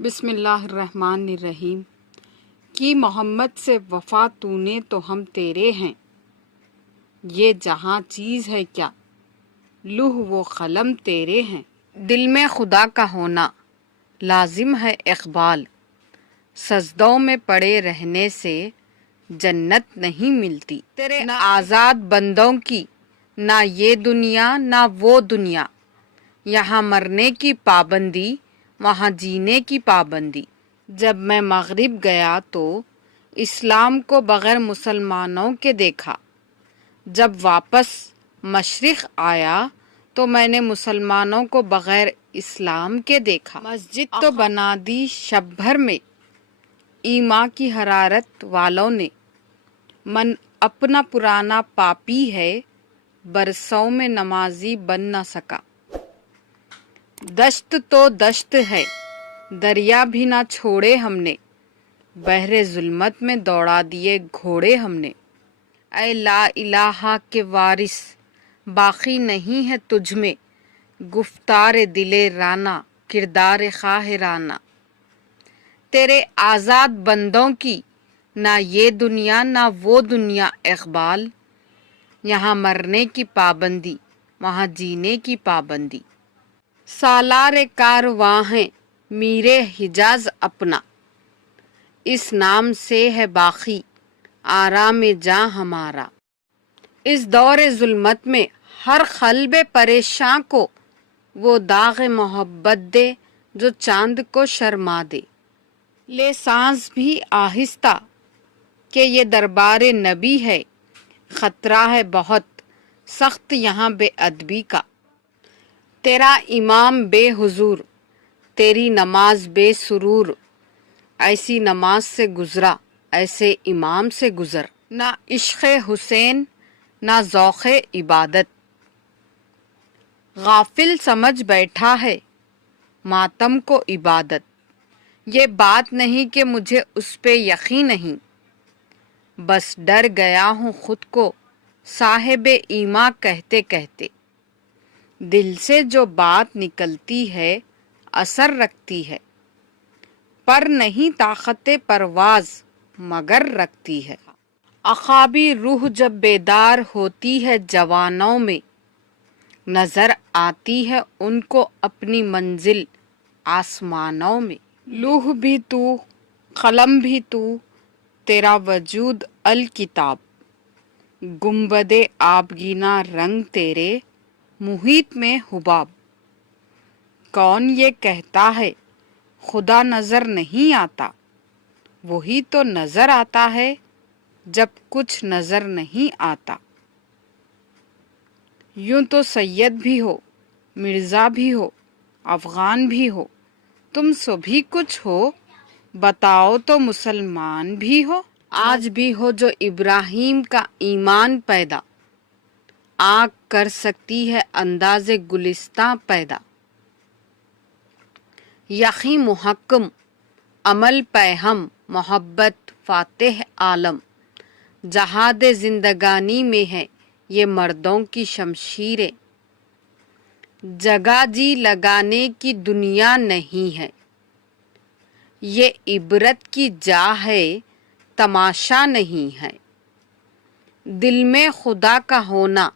بسم اللہ الرحمن الرحیم کی محمد سے وفا تو نے تو ہم تیرے ہیں، یہ جہاں چیز ہے کیا لوح و قلم تیرے ہیں۔ دل میں خدا کا ہونا لازم ہے اقبال، سجدوں میں پڑے رہنے سے جنت نہیں ملتی۔ تیرے آزاد بندوں کی نہ یہ دنیا نہ وہ دنیا، یہاں مرنے کی پابندی وہاں جینے کی پابندی۔ جب میں مغرب گیا تو اسلام کو بغیر مسلمانوں کے دیکھا، جب واپس مشرق آیا تو میں نے مسلمانوں کو بغیر اسلام کے دیکھا۔ مسجد تو بنا دی شب بھر میں ایمان کی حرارت والوں نے، من اپنا پرانا پاپی ہے برسوں میں نمازی بن نہ سکا۔ دشت تو دشت ہے دریا بھی نہ چھوڑے ہم نے، بحر ظلمت میں دوڑا دیے گھوڑے ہم نے۔ اے لا الہ کے وارث باقی نہیں ہے تجھ میں، گفتار دل رانا کردار خواہ رانا۔ تیرے آزاد بندوں کی نہ یہ دنیا نہ وہ دنیا اقبال، یہاں مرنے کی پابندی وہاں جینے کی پابندی۔ سالار کارواں ہیں میر حجاز اپنا، اس نام سے ہے باقی آرام جاں ہمارا۔ اس دور ظلمت میں ہر قلب پریشاں کو وہ داغ محبت دے جو چاند کو شرما دے۔ لے سانس بھی آہستہ کہ یہ دربار نبی ہے، خطرہ ہے بہت سخت یہاں بے ادبی کا۔ تیرا امام بے حضور تیری نماز بے سرور، ایسی نماز سے گزرا ایسے امام سے گزر۔ نہ عشق حسین نہ ذوق عبادت، غافل سمجھ بیٹھا ہے ماتم کو عبادت۔ یہ بات نہیں کہ مجھے اس پہ یقین نہیں، بس ڈر گیا ہوں خود کو صاحب ایمان کہتے کہتے۔ دل سے جو بات نکلتی ہے اثر رکھتی ہے، پر نہیں طاقت پرواز مگر رکھتی ہے۔ عقابی روح جب بیدار ہوتی ہے جوانوں میں، نظر آتی ہے ان کو اپنی منزل آسمانوں میں۔ لوح بھی تو قلم بھی تو تیرا وجود الکتاب، گنبد آبگینہ رنگ تیرے محیط میں حباب۔ کون یہ کہتا ہے خدا نظر نہیں آتا، وہی تو نظر آتا ہے جب کچھ نظر نہیں آتا۔ یوں تو سید بھی ہو مرزا بھی ہو افغان بھی ہو، تم سبھی کچھ ہو، بتاؤ تو مسلمان بھی ہو۔ آج بھی ہو جو ابراہیم کا ایمان پیدا، آنکھ کر سکتی ہے انداز گلستاں پیدا۔ یقین محکم عمل پہ ہم محبت فاتح عالم، جہاد زندگانی میں ہے یہ مردوں کی شمشیریں۔ جگہ جی لگانے کی دنیا نہیں ہے، یہ عبرت کی جا ہے تماشا نہیں ہے۔ دل میں خدا کا ہونا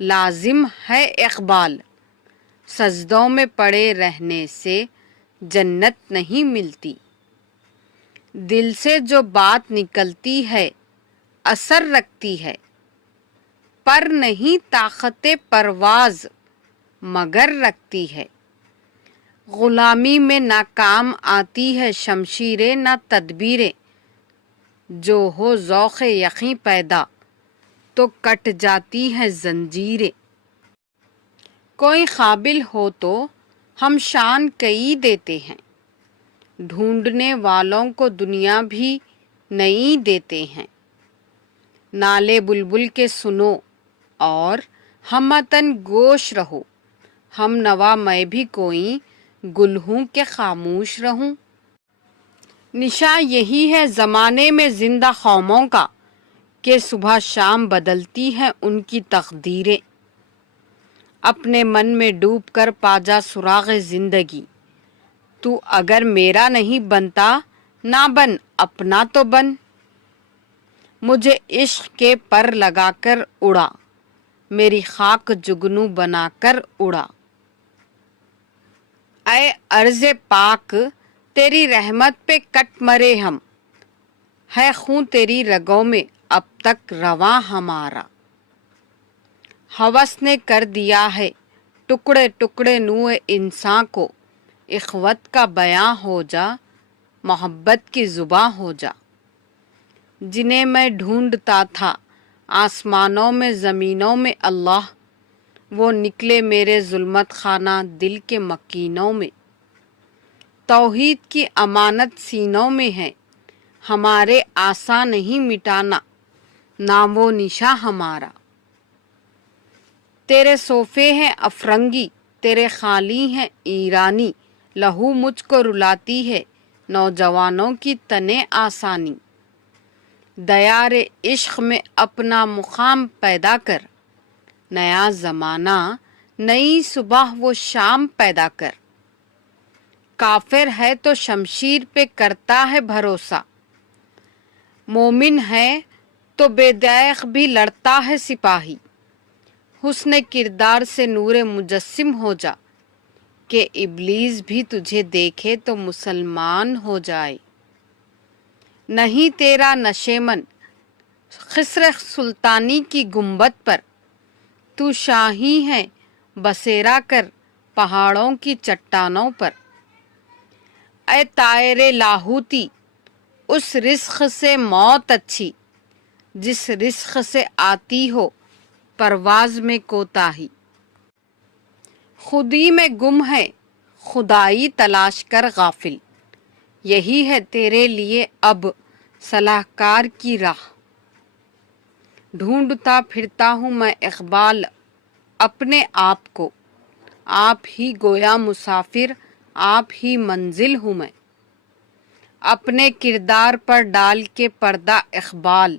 لازم ہے اقبال، سجدوں میں پڑے رہنے سے جنت نہیں ملتی۔ دل سے جو بات نکلتی ہے اثر رکھتی ہے، پر نہیں طاقت پرواز مگر رکھتی ہے۔ غلامی میں ناکام آتی ہے شمشیریں نہ تدبیریں، جو ہو ذوق یقین پیدا تو کٹ جاتی ہیں زنجیریں۔ کوئی قابل ہو تو ہم شان کئی دیتے ہیں، ڈھونڈنے والوں کو دنیا بھی نہیں دیتے ہیں۔ نالے بلبل کے سنو اور ہمتن گوش رہو، ہم نوا میں بھی کوئی گل ہوں کہ خاموش رہوں۔ نشاں یہی ہے زمانے میں زندہ قوموں کا کہ صبح شام بدلتی ہیں ان کی تقدیریں۔ اپنے من میں ڈوب کر پا جا سراغ زندگی، تو اگر میرا نہیں بنتا نہ بن اپنا تو بن. مجھے عشق کے پر لگا کر اڑا, میری خاک جگنو بنا کر اڑا. اے ارض پاک تیری رحمت پہ کٹ مرے ہم, ہے خون تیری رگوں میں اب تک رواں ہمارا. ہوس نے کر دیا ہے ٹکڑے ٹکڑے نوع انسان کو, اخوت کا بیاں ہو جا محبت کی زباں ہو جا. جنہیں میں ڈھونڈتا تھا آسمانوں میں زمینوں میں اللہ, وہ نکلے میرے ظلمت خانہ دل کے مکینوں میں. توحید کی امانت سینوں میں ہے, ہمارے آساں نہیں مٹانا نام و نشاں ہمارا. تیرے صوفے ہیں افرنگی تیرے خالی ہیں ایرانی, لہو مجھ کو رلاتی ہے نوجوانوں کی تنے آسانی. دیار عشق میں اپنا مقام پیدا کر, نیا زمانہ نئی صبح و شام پیدا کر. کافر ہے تو شمشیر پہ کرتا ہے بھروسہ, مومن ہے تو بے دریغ بھی لڑتا ہے سپاہی. حسن کردار سے نور مجسم ہو جا, کہ ابلیس بھی تجھے دیکھے تو مسلمان ہو جائے. نہیں تیرا نشیمن خسر سلطانی کی گنبد پر, تو شاہی ہے بسیرا کر پہاڑوں کی چٹانوں پر. اے طائر لاہوتی اس رزق سے موت اچھی, جس رزق سے آتی ہو پرواز میں کوتاہی. خودی میں گم ہے خدائی تلاش کر غافل, یہی ہے تیرے لیے اب صلاح کار کی راہ. ڈھونڈتا پھرتا ہوں میں اقبال اپنے آپ کو, آپ ہی گویا مسافر آپ ہی منزل ہوں میں. اپنے کردار پر ڈال کے پردہ اقبال,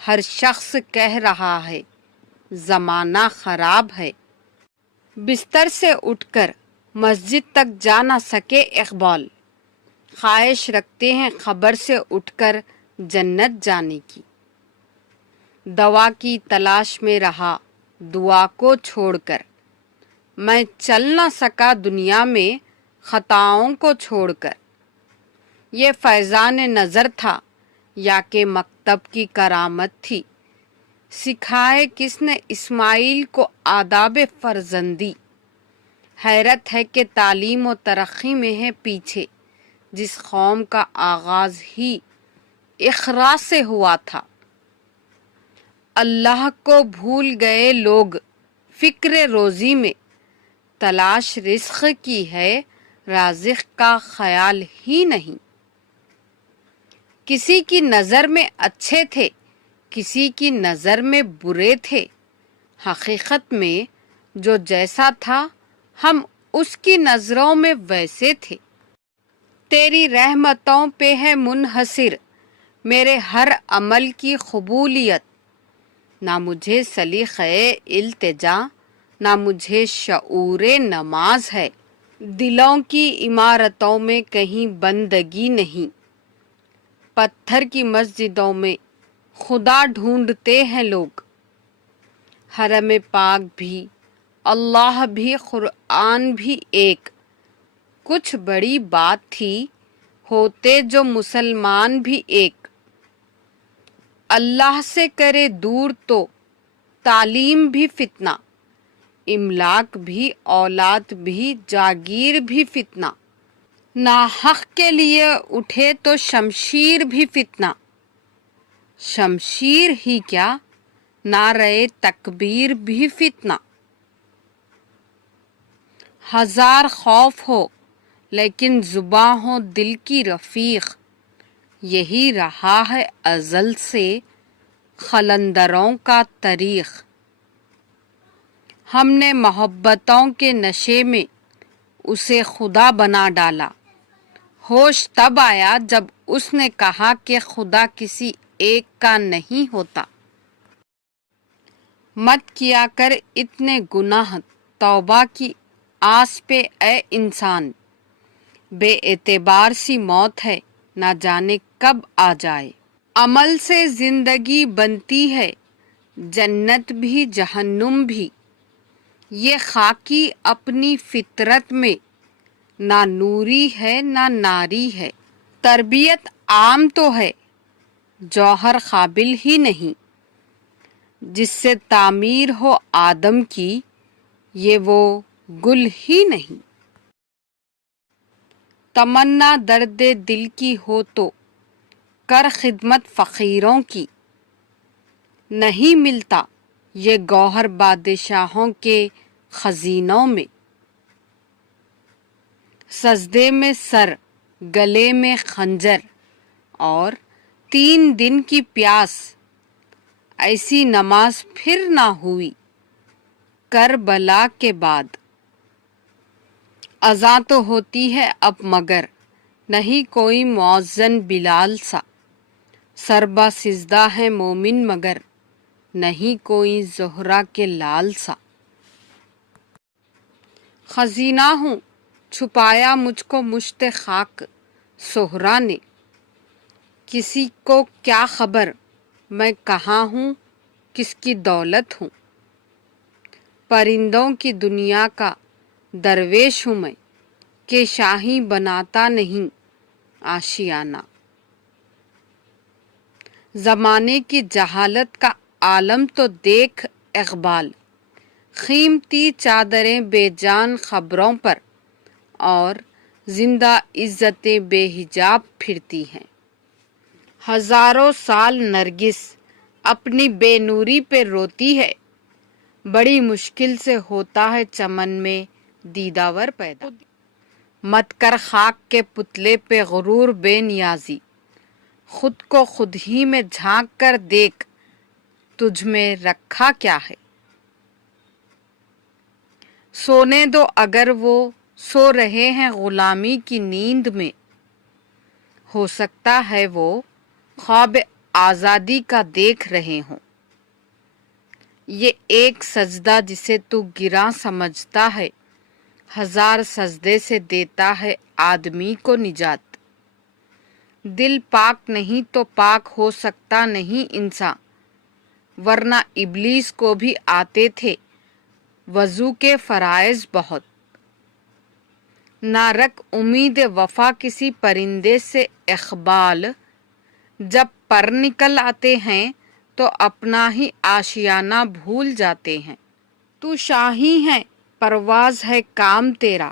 ہر شخص کہہ رہا ہے زمانہ خراب ہے. بستر سے اٹھ کر مسجد تک جا نہ سکے اقبال, خواہش رکھتے ہیں خبر سے اٹھ کر جنت جانے کی. دوا کی تلاش میں رہا دعا کو چھوڑ کر, میں چل نہ سکا دنیا میں خطاؤں کو چھوڑ کر. یہ فیضان نظر تھا یا کہ مکتب کی کرامت تھی, سکھائے کس نے اسماعیل کو آداب فرزندی. حیرت ہے کہ تعلیم و ترقی میں ہے پیچھے, جس قوم کا آغاز ہی اقرا سے ہوا تھا. اللہ کو بھول گئے لوگ فکر روزی میں, تلاش رزق کی ہے رازق کا خیال ہی نہیں. کسی کی نظر میں اچھے تھے کسی کی نظر میں برے تھے, حقیقت میں جو جیسا تھا ہم اس کی نظروں میں ویسے تھے. تیری رحمتوں پہ ہے منحصر میرے ہر عمل کی قبولیت, نہ مجھے سلیقۂ التجا نہ مجھے شعور نماز ہے. دلوں کی عمارتوں میں کہیں بندگی نہیں, پتھر کی مسجدوں میں خدا ڈھونڈتے ہیں لوگ. حرم پاک بھی اللہ بھی قرآن بھی ایک, کچھ بڑی بات تھی ہوتے جو مسلمان بھی ایک. اللہ سے کرے دور تو تعلیم بھی فتنہ, املاک بھی اولاد بھی جاگیر بھی فتنہ. ناحق کے لیے اٹھے تو شمشیر بھی فتنہ, شمشیر ہی کیا نعرہ تکبیر بھی فتنہ. ہزار خوف ہو لیکن زباں ہو دل کی رفیق, یہی رہا ہے ازل سے قلندروں کا طریق. ہم نے محبتوں کے نشے میں اسے خدا بنا ڈالا, ہوش تب آیا جب اس نے کہا کہ خدا کسی ایک کا نہیں ہوتا. مت کیا کر اتنے گناہ توبہ کی آس پہ اے انسان, بے اعتبار سی موت ہے نہ جانے کب آ جائے. عمل سے زندگی بنتی ہے جنت بھی جہنم بھی. یہ خاکی اپنی فطرت میں نہ نوری ہے نہ ناری ہے. تربیت عام تو ہے جوہر قابل ہی نہیں. جس سے تعمیر ہو آدم کی یہ وہ گل ہی نہیں. تمنا درد دل کی ہو تو کر خدمت فقیروں کی. نہیں ملتا یہ گوہر بادشاہوں کے خزینوں میں. سجدے میں سر گلے میں خنجر اور 3 دن کی پیاس. ایسی نماز پھر نہ ہوئی کربلا کے بعد. اذاں تو ہوتی ہے اب مگر نہیں کوئی مؤذن بلال سا. سربا سجدہ ہے مومن مگر نہیں کوئی زہرا کے لال سا. خزینہ ہوں چھپایا مجھ کو مشت خاک سہرا نے. کسی کو کیا خبر میں کہاں ہوں کس کی دولت ہوں. پرندوں کی دنیا کا درویش ہوں میں کہ شاہی بناتا نہیں آشیانہ. زمانے کی جہالت کا عالم تو دیکھ اقبال. قیمتی چادریں بے جان خبروں پر اور زندہ عزتیں بے حجاب پھرتی ہیں. ہزاروں سال نرگس اپنی بے نوری پہ روتی ہے. بڑی مشکل سے ہوتا ہے چمن میں دیداور پیدا. مت کر خاک کے پتلے پہ غرور بے نیازی. خود کو خود ہی میں جھانک کر دیکھ تجھ میں رکھا کیا ہے. سونے دو اگر وہ سو رہے ہیں غلامی کی نیند میں. ہو سکتا ہے وہ خواب آزادی کا دیکھ رہے ہوں. یہ ایک سجدہ جسے تو گراں سمجھتا ہے 1000 سجدے سے دیتا ہے آدمی کو نجات. دل پاک نہیں تو پاک ہو سکتا نہیں انسان. ورنہ ابلیس کو بھی آتے تھے وضو کے فرائض بہت. نہ رکھ امید وفا کسی پرندے سے اقبال. جب پر نکل آتے ہیں تو اپنا ہی آشیانہ بھول جاتے ہیں. تو شاہی ہے پرواز ہے کام تیرا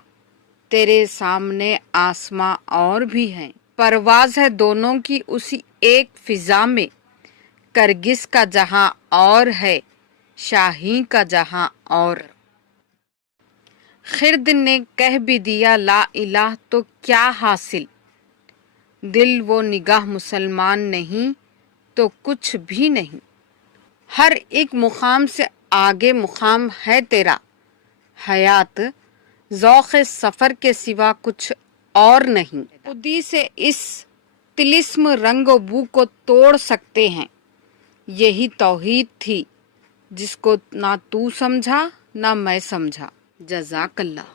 تیرے سامنے آسماں اور بھی ہیں. پرواز ہے دونوں کی اسی ایک فضا میں. کرگس کا جہاں اور ہے شاہی کا جہاں اور. خرد نے کہہ بھی دیا لا الہ تو کیا حاصل. دل و نگاہ مسلمان نہیں تو کچھ بھی نہیں. ہر ایک مقام سے آگے مقام ہے تیرا. حیات ذوق سفر کے سوا کچھ اور نہیں. خودی سے اس طلسم رنگ و بو کو توڑ سکتے ہیں. یہی توحید تھی جس کو نہ تو سمجھا نہ میں سمجھا. جزاک اللہ.